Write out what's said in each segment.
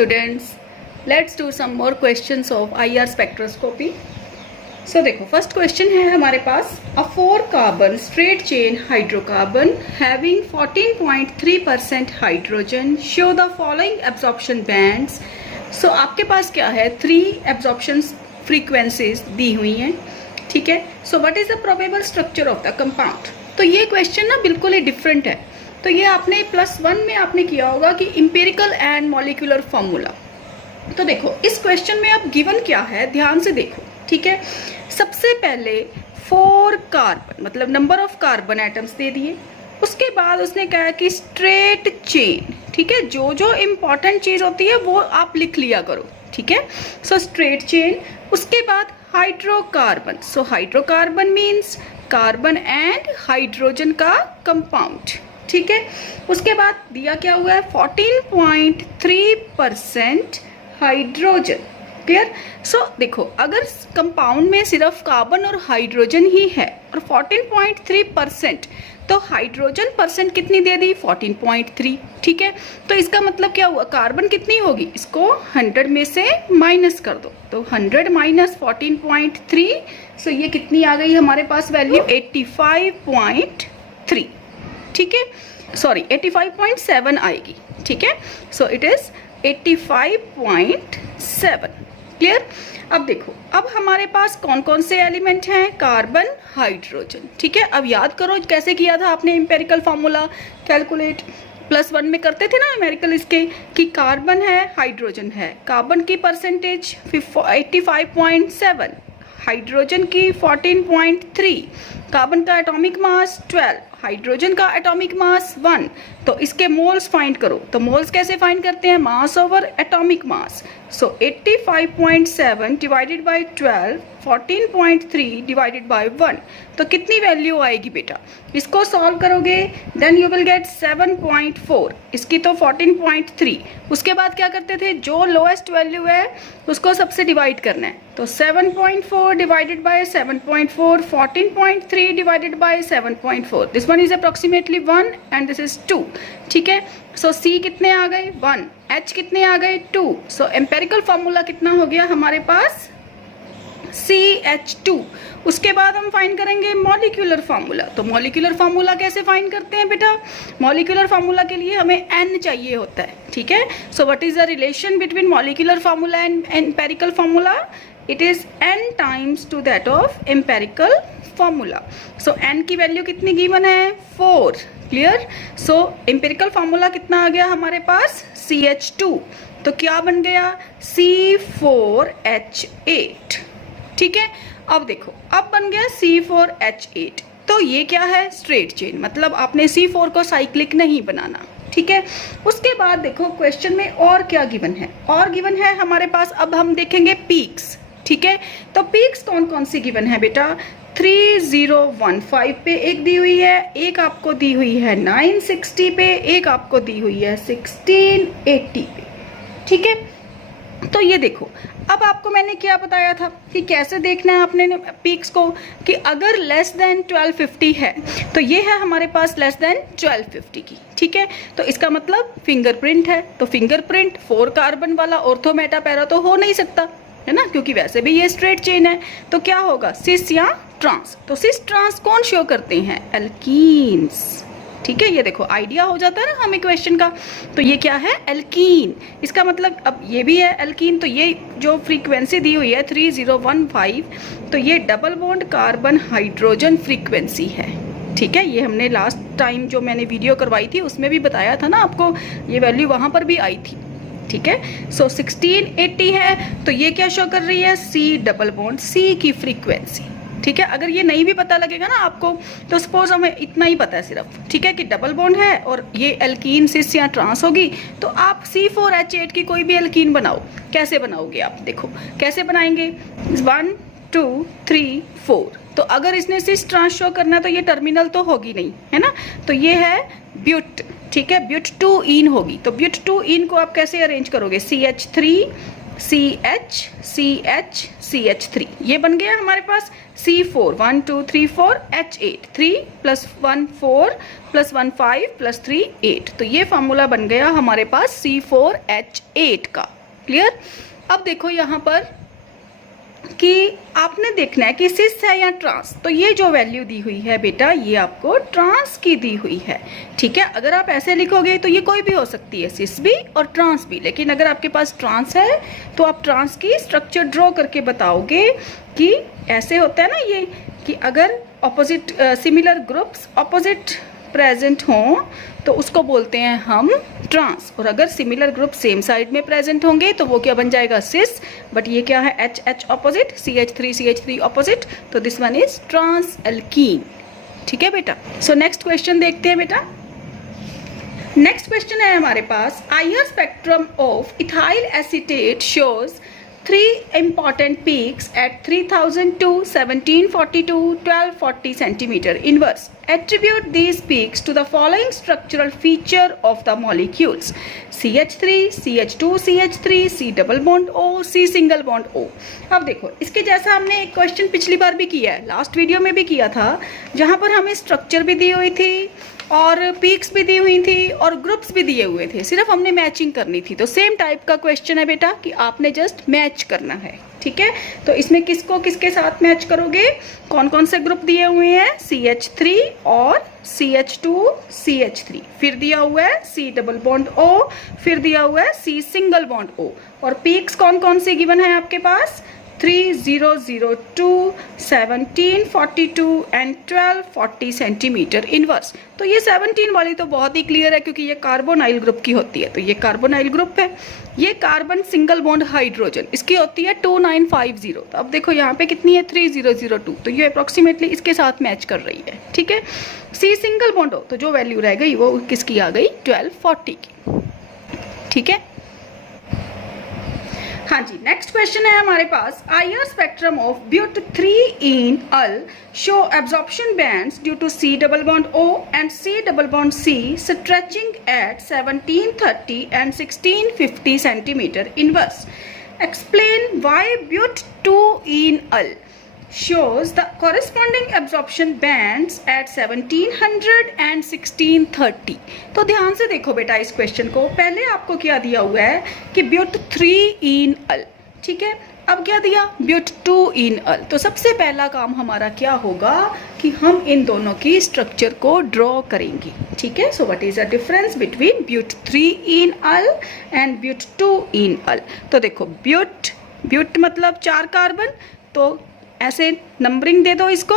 students, let's do some more questions of IR spectroscopy. So देखो first question है हमारे पास a 4 carbon straight chain hydrocarbon having 14.3% hydrogen show the following absorption bands. So आपके पास क्या है 3 absorption frequencies दी हुई हैं, ठीक है. So what is the probable structure of the compound? तो ये क्वेश्चन ना बिल्कुल ही डिफरेंट है. तो ये आपने +1 में आपने किया होगा कि इंपेरिकल एंड मॉलिक्यूलर फॉर्मूला. तो देखो इस क्वेश्चन में अब गिवन क्या है, ध्यान से देखो, ठीक है. सबसे पहले 4 कार्बन मतलब number of carbon atoms they दिए. उसके बाद उसने कहा कि स्ट्रेट चेन, ठीक है. जो जो इम्पॉर्टेंट चीज होती है वो आप लिख लिया करो, ठीक है. So straight chain. उसके बाद hydrocarbon. So hydrocarbon means carbon and hydrogen का कंपाउंड, ठीक है. उसके बाद दिया क्या हुआ है 14.3% हाइड्रोजन. क्लियर. सो देखो अगर कंपाउंड में सिर्फ कार्बन और हाइड्रोजन ही है और 14.3%, तो हाइड्रोजन परसेंट कितनी दे दी 14.3, ठीक है. तो इसका मतलब क्या हुआ, कार्बन कितनी होगी, इसको 100 में से माइनस कर दो. तो 100 माइनस 14.3, सो ये कितनी आ गई हमारे पास वैल्यू 85.3, ठीक है. सॉरी 85.7 आएगी, ठीक है. So it is 85.7. क्लियर. अब देखो अब हमारे पास कौन कौन से एलिमेंट हैं, कार्बन हाइड्रोजन, ठीक है. अब याद करो कैसे किया था आपने एम्पेरिकल फार्मूला कैलकुलेट +1 में करते थे ना एम्पेरिकल इसके, कि कार्बन है हाइड्रोजन है, कार्बन की परसेंटेज 85.7, हाइड्रोजन की 14.3, कार्बन का एटॉमिक मास 12, हाइड्रोजन का एटॉमिक मास 1. तो इसके मोल्स फाइंड करो. तो मोल्स कैसे फाइंड करते हैं, मास over atomic mass. So 85.7 divided by 12, 14.3 divided by 1. तो कितनी वैल्यू आएगी बेटा, इसको सॉल्व करोगे देन यू विल गेट 7.4. इसकी तो 14.3. उसके बाद क्या करते थे, जो लोएस्ट वैल्यू है उसको सबसे डिवाइड करना है. तो 7.4 divided by 7.4, 14.3 divided by 7.4. This one is approximately 1 and this is 2, ठीक है. सो C कितने आ गए 1, H कितने आ गए 2. सो एम्पेरिकल फॉर्मूला कितना हो गया हमारे पास CH2. उसके बाद हम फाइंड करेंगे मॉलिक्यूलर फार्मूला. तो मॉलिक्यूलर फार्मूला कैसे फाइंड करते हैं बेटा, मॉलिक्यूलर फार्मूला के लिए हमें N चाहिए होता है, ठीक है. So what is the relation between molecular formula and empirical formula, it is N times to that of empirical formula. So N की वैल्यू कितनी गिवन है 4. क्लियर. सो एम्पेरिकल फार्मूला कितना आ गया हमारे पास CH2. तो क्या बन गया C4H8, ठीक है. अब देखो अब बन गया C4H8. तो ये क्या है स्ट्रेट चेन, मतलब आपने C4 को साइक्लिक नहीं बनाना, ठीक है. उसके बाद देखो क्वेश्चन में और क्या गिवन है, और गिवन है हमारे पास. अब हम देखेंगे पीक्स, ठीक है. तो पीक्स कौन कौन सी गिवन है बेटा, 3015 पे एक दी हुई है, एक आपको दी हुई है 960 पे, एक आपको दी हुई है 1680 पे, ठीक है. तो ये देखो अब आपको मैंने क्या बताया था कि कैसे देखना है आपने पीक्स को, कि अगर लेस देन 1250 है तो ये है हमारे पास लेस देन 1250 की, ठीक है. तो इसका मतलब फिंगरप्रिंट है. तो फिंगरप्रिंट 4 कार्बन वाला ऑर्थो मेटा पैरा तो हो नहीं सकता है ना, क्योंकि वैसे भी ये स्ट्रेट चेन है. तो क्या होगा सिस या ट्रांस. तो सिस ट्रांस कौन शो करते हैं, एल्कीन्स, ठीक है. ये देखो आइडिया हो जाता है ना हमें क्वेश्चन का. तो ये क्या है एल्कीन. इसका मतलब अब ये भी है एल्कीन. तो ये जो फ्रीक्वेंसी दी हुई है 3015, तो ये double bond carbon hydrogen frequency है, ठीक है. ये हमने लास्ट टाइम जो मैंने वीडियो करवाई थी उसमें भी बताया था ना आपको, ये वैल्यू वहां पर भी आई थी, ठीक है. सो 1680 है. तो ये क्या शो कर रही है C डबल बॉन्ड C की फ्रीक्वेंसी, ठीक है. अगर ये नहीं भी पता लगेगा ना आपको, तो सपोज हमें इतना ही पता है सिर्फ, ठीक है, कि डबल बॉन्ड है और ये एल्कीन सिस या ट्रांस होगी, तो आप C4H8 की कोई भी एल्कीन बनाओ. कैसे बनाओगे आप, देखो कैसे बनाएंगे, 1 2 3 4. तो अगर इसने सिस ट्रांस शो करना है तो ये टर्मिनल तो होगी नहीं, है ना. तो ये है ब्यूट, ठीक है, ब्यूट 2 इन होगी. तो ब्यूट 2 इन को आप कैसे अरेंज करोगे, CH3 CH3, ये बन गया हमारे पास C4, 1 2 3 4 H8, 3 + 1 4 + 1 5 + 3 8। तो ये फार्मूला बन गया हमारे पास C4H8 का। क्लियर। अब देखो यहाँ पर कि आपने देखना है कि सिस है या ट्रांस। तो ये जो वैल्यू दी हुई है बेटा, ये आपको ट्रांस की दी हुई है। ठीक है, अगर आप ऐसे लिखोगे तो ये कोई भी हो सकती है, सिस भी और ट्रांस भी। लेकिन अगर आपके पास ट्रांस है तो आप ट्रांस की स्ट्रक्चर ड्रॉ करके बताओगे कि ऐसे होता है ना ये, कि अगर opposite similar groups opposite present हों तो उसको बोलते हैं हम ट्रांस। और अगर सिमिलर ग्रुप सेम साइड में प्रेजेंट होंगे तो वो क्या बन जाएगा, सिस। बट ये क्या है, H ऑपोजिट, CH3 ऑपोजिट, तो this one is trans alkene. ठीक है बेटा। सो नेक्स्ट क्वेश्चन देखते हैं बेटा। नेक्स्ट क्वेश्चन है हमारे पास, IR spectrum of ethyl acetate shows 3 important peaks at 3002, 1742, 1240 centimeter inverse. Attribute these peaks to the following structural feature of the molecules: CH3, CH2, CH3, C double bond O, C single bond O. अब देखो, इसके जैसा हमने एक question पिछली बार भी किया है, लास्ट वीडियो में भी किया था, जहाँ पर हमें स्ट्रक्चर भी दी हुई थी और पीक्स भी दी हुई थी और ग्रुप्स भी दिए हुए थे, सिर्फ हमने मैचिंग करनी थी। तो सेम टाइप का क्वेश्चन है बेटा कि आपने जस्ट मैच करना है। ठीक है, तो इसमें किसको किसके साथ मैच करोगे, कौन कौन से ग्रुप दिए हुए हैं, CH3 और CH2 CH3, फिर दिया हुआ है C डबल बॉन्ड O, फिर दिया हुआ है C सिंगल बॉन्ड O। और पीक्स कौन कौन सी गिवन है आपके पास, 3002, 1742 एंड 1240 सेंटीमीटर इनवर्स। तो ये 17 वाली तो बहुत ही क्लियर है क्योंकि ये कार्बोनाइल ग्रुप की होती है। तो ये कार्बोनाइल ग्रुप है, ये कार्बन सिंगल बॉन्ड हाइड्रोजन, इसकी होती है 2950। तो अब देखो यहाँ पे कितनी है, 3002, तो ये अप्रोक्सीमेटली इसके साथ मैच कर रही है। ठीक है, सी सिंगल बॉन्ड हो तो जो वैल्यू रह गई वो किसकी आ गई, 1240 की। ठीक है, हाँ जी। नेक्स्ट क्वेश्चन है हमारे पास, IR spectrum of but 3-ene-al show absorption bands due to C double bond O and C double bond C stretching at 1730 and 1650 centimetre inverse. Explain why but 2-ene-al shows the corresponding absorption bands at 1700 and 1630। तो ध्यान से देखो बेटा इस question को। पहले आपको क्या दिया हुआ है कि ब्यूट 3-ene-al, ठीक है। अब क्या दिया, ब्यूट 2-ene-al। तो सबसे पहला काम हमारा क्या होगा कि हम इन दोनों की स्ट्रक्चर को ड्रॉ करेंगे। ठीक है, so what is the difference between but 3-ene-al and but 2-ene-al। तो देखो, ब्यूट मतलब 4 कार्बन, तो ऐसे नंबरिंग दे दो इसको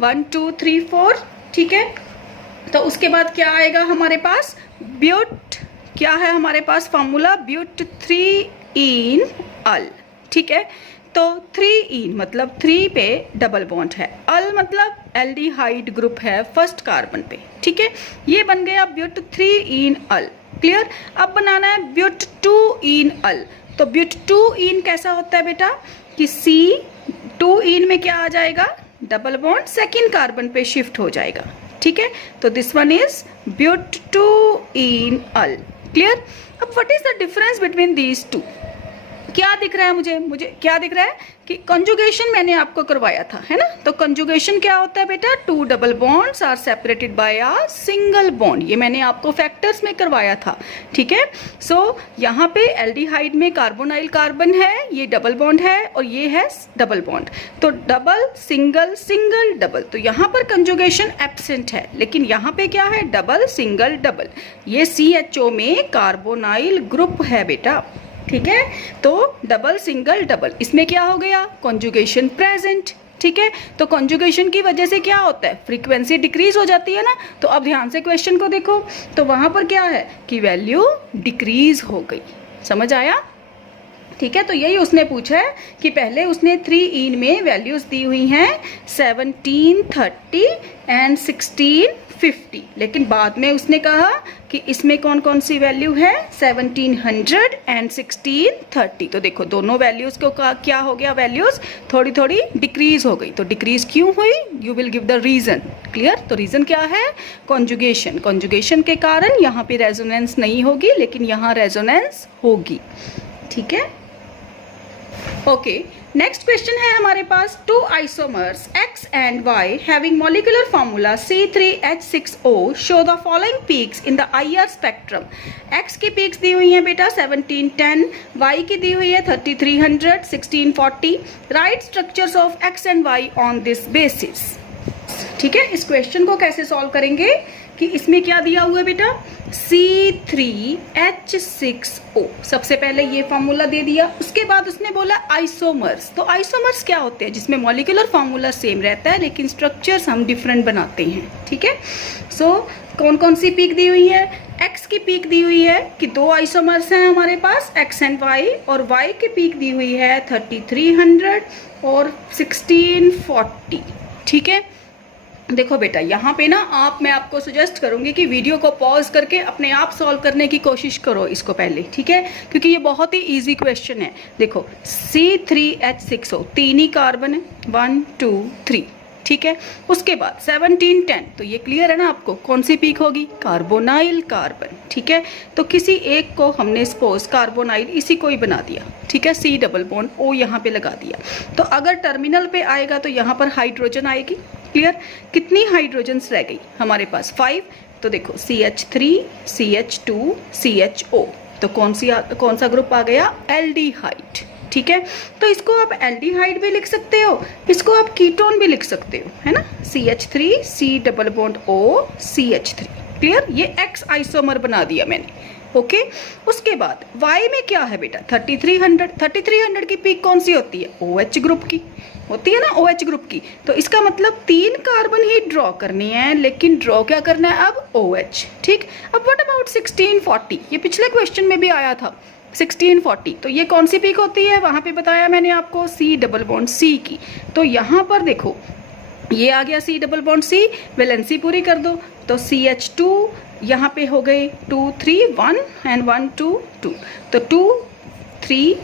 1 2 3 4। ठीक है, तो उसके बाद क्या आएगा हमारे पास, ब्यूट क्या है हमारे पास फार्मूला, ब्यूट 3-ene-al। ठीक है, तो 3-ene मतलब 3 पे डबल बॉन्ड है, अल मतलब एल्डिहाइड ग्रुप है फर्स्ट कार्बन पे। ठीक है, ये बन गया ब्यूट 3-ene-al। क्लियर। अब बनाना है ब्यूट 2-ene-al। तो ब्यूट 2-ene कैसा होता है बेटा कि C2-ene में क्या आ जाएगा, डबल बॉन्ड सेकेंड कार्बन पे शिफ्ट हो जाएगा। ठीक है, तो this one is but 2-ene-al। Clear. अब what is the difference between these two, क्या दिख रहा है मुझे क्या दिख रहा है कि कंजुगेशन मैंने आपको करवाया था, है ना। तो कंजुगेशन क्या होता है बेटा, 2 double bonds are separated by a single bond, ये मैंने आपको फैक्टर्स में करवाया था। ठीक है, सो यहाँ पे एल्डिहाइड में कार्बोनाइल कार्बन है, ये डबल बॉन्ड है और ये है डबल बॉन्ड। तो डबल सिंगल सिंगल डबल, तो यहाँ पर कंजुगेशन एब्सेंट है, लेकिन यहाँ पे क्या है, डबल सिंगल डबल। ये CHO में कार्बोनाइल ग्रुप है बेटा। ठीक है, तो डबल सिंगल डबल, इसमें क्या हो गया, कॉन्जुगेशन प्रेजेंट। ठीक है, तो कॉन्जुगेशन की वजह से क्या होता है, फ्रीक्वेंसी डिक्रीज हो जाती है ना। तो अब ध्यान से क्वेश्चन को देखो, तो वहां पर क्या है कि वैल्यू डिक्रीज हो गई। समझ आया। ठीक है, तो यही उसने पूछा है कि पहले उसने 3-ene में वैल्यूज दी हुई हैं 1730 एंड 1650, लेकिन बाद में उसने कहा कि इसमें कौन कौन सी वैल्यू है, 1700 एंड 1630। तो देखो दोनों वैल्यूज को क्या हो गया, वैल्यूज थोड़ी थोड़ी डिक्रीज हो गई। तो डिक्रीज क्यों हुई, you will give the reason. Clear. तो रीजन क्या है, कॉन्जुगेशन। कॉन्जुगेशन के कारण यहाँ पे रेजोनेंस नहीं होगी, लेकिन यहाँ रेजोनेंस होगी। ठीक है, ओके, नेक्स्ट क्वेश्चन है हमारे पास, two isomers x and y having molecular formula C3H6O show the following peaks in the IR spectrum. x की पीक्स दी हुई हैं बेटा 1710, y की दी हुई है 3300, 1640। Right structures of x and y on this basis. ठीक है, इस क्वेश्चन को कैसे सॉल्व करेंगे कि इसमें क्या दिया हुआ है बेटा, C3H6O। सबसे पहले ये फॉर्मूला दे दिया, उसके बाद उसने बोला आइसोमर्स। तो आइसोमर्स क्या होते हैं, जिसमें मॉलिक्यूलर फॉर्मूला सेम रहता है लेकिन स्ट्रक्चर्स हम डिफरेंट बनाते हैं। ठीक है, सो कौन कौन सी पीक दी हुई है, x की पीक दी हुई है कि 2 आइसोमर्स हैं हमारे पास x एंड y, और y की पीक दी हुई है 3300 और 1640। ठीक है, देखो बेटा यहाँ पे ना मैं आपको सजेस्ट करूंगी कि वीडियो को पॉज करके अपने आप सॉल्व करने की कोशिश करो इसको पहले। ठीक है, क्योंकि ये बहुत ही इजी क्वेश्चन है। देखो C3H6O 3 ही कार्बन है, 1 2 3। ठीक है, उसके बाद 1710, तो ये क्लियर है ना आपको, कौन सी पीक होगी, कार्बोनाइल कार्बन। ठीक है, तो किसी एक को हमने सपोज कार्बोनाइल इसी को ही बना दिया। ठीक है, C डबल बॉन्ड O यहाँ पे लगा दिया, तो अगर टर्मिनल पे आएगा तो यहाँ पर हाइड्रोजन आएगी। क्लियर, कितनी हाइड्रोजन्स रह गई हमारे पास, 5। तो देखो CH3 CH2 CHO, तो कौन सा ग्रुप आ गया, एल्डिहाइड। ठीक है, तो इसको आप एल्डिहाइड भी लिख सकते हो, इसको आप कीटोन भी लिख सकते हो, है ना, CH3 C double bond O CH3। Clear, ये X आइसोमर बना दिया मैंने। ओके, उसके बाद Y में क्या है बेटा, 3300 की पीक कौन सी होती है, OH ग्रुप की होती है ना, OH ग्रुप की। तो इसका मतलब 3 कार्बन ही ड्रॉ करनी है, लेकिन ड्रॉ क्या करना है अब, OH। ठीक, अब व्हाट अबाउट 1640, ये पिछले क्वेश्चन में भी आया था 1640, तो ये कौन सी पीक होती है, वहां पे बताया मैंने आपको, C डबल बॉन्ड C की। तो यहाँ पर देखो ये आ गया C double bond C, valency पूरी कर दो, तो CH2 यहाँ पे हो गए 2 3 1 एंड 1 2 2, तो 2 3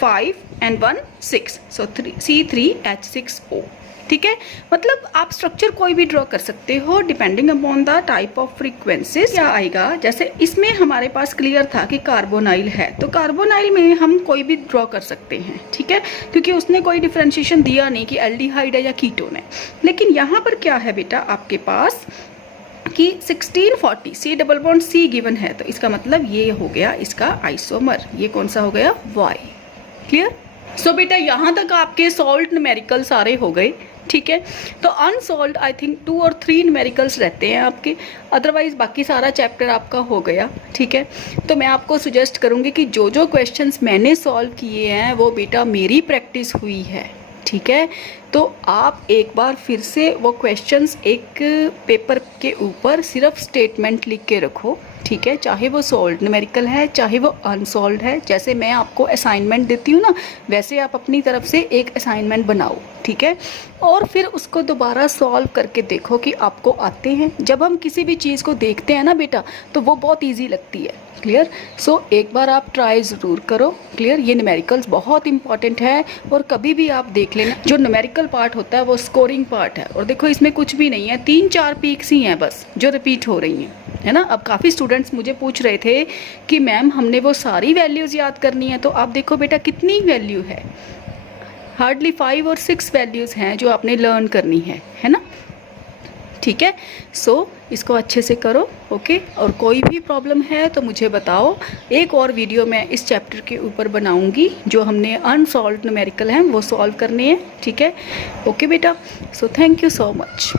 5 एंड 1 6, सो C3H6O। ठीक है, मतलब आप स्ट्रक्चर कोई भी ड्रॉ कर सकते हो depending upon the type of frequencies. क्या आएगा, जैसे इसमें हमारे पास क्लियर था कि कार्बोनाइल है, तो कार्बोनाइल में हम कोई भी ड्रॉ कर सकते हैं। ठीक है, क्योंकि उसने कोई डिफरेंशिएशन दिया नहीं कि एल्डिहाइड है या कीटोन है। लेकिन यहाँ पर क्या है बेटा आपके पास कि 1640 C double bond C given है, तो इसका मतलब ये हो गया इसका आइसोमर, ये कौन सा हो गया, Y। क्लियर, सो बेटा यहाँ तक आपके सॉल्व्ड न्यूमेरिकल सारे हो गए। ठीक है, तो अनसॉल्व्ड आई थिंक 2 और 3 न्यूमेरिकल्स रहते हैं आपके, अदरवाइज बाकी सारा चैप्टर आपका हो गया। ठीक है, तो मैं आपको सुजेस्ट करूँगी कि जो जो क्वेश्चंस मैंने सॉल्व किए हैं वो बेटा मेरी प्रैक्टिस हुई है। ठीक है, तो आप एक बार फिर से वो क्वेश्चंस एक पेपर के ऊपर सिर्फ स्टेटमेंट लिख के रखो। ठीक है, चाहे वो सॉल्व्ड न्यूमेरिकल है चाहे वो अनसॉल्व्ड है, जैसे मैं आपको असाइनमेंट देती हूँ ना, वैसे आप अपनी तरफ से एक असाइनमेंट बनाओ। ठीक है, और फिर उसको दोबारा सॉल्व करके देखो कि आपको आते हैं। जब हम किसी भी चीज़ को देखते हैं ना बेटा, तो वो बहुत ईजी लगती है। क्लियर, सो एक बार आप ट्राई ज़रूर करो। क्लियर, ये न्यूमेरिकल्स बहुत इंपॉर्टेंट है, और कभी भी आप देख लेना जो न्यूमेरिकल पार्ट होता है वो स्कोरिंग पार्ट है, और देखो इसमें कुछ भी नहीं है, 3-4 पीक्स ही हैं बस जो रिपीट हो रही हैं, है ना। अब काफ़ी स्टूडेंट्स मुझे पूछ रहे थे कि मैम हमने वो सारी वैल्यूज़ याद करनी है, तो आप देखो बेटा कितनी वैल्यू है, हार्डली 5 और 6 वैल्यूज़ हैं जो आपने लर्न करनी है ना। ठीक है, सो इसको अच्छे से करो। ओके, और कोई भी प्रॉब्लम है तो मुझे बताओ, एक और वीडियो मैं इस चैप्टर के ऊपर बनाऊंगी, जो हमने अनसॉल्व्ड न्यूमेरिकल हैं वो सॉल्व करने हैं। ठीक है, ओके बेटा, so thank you so much.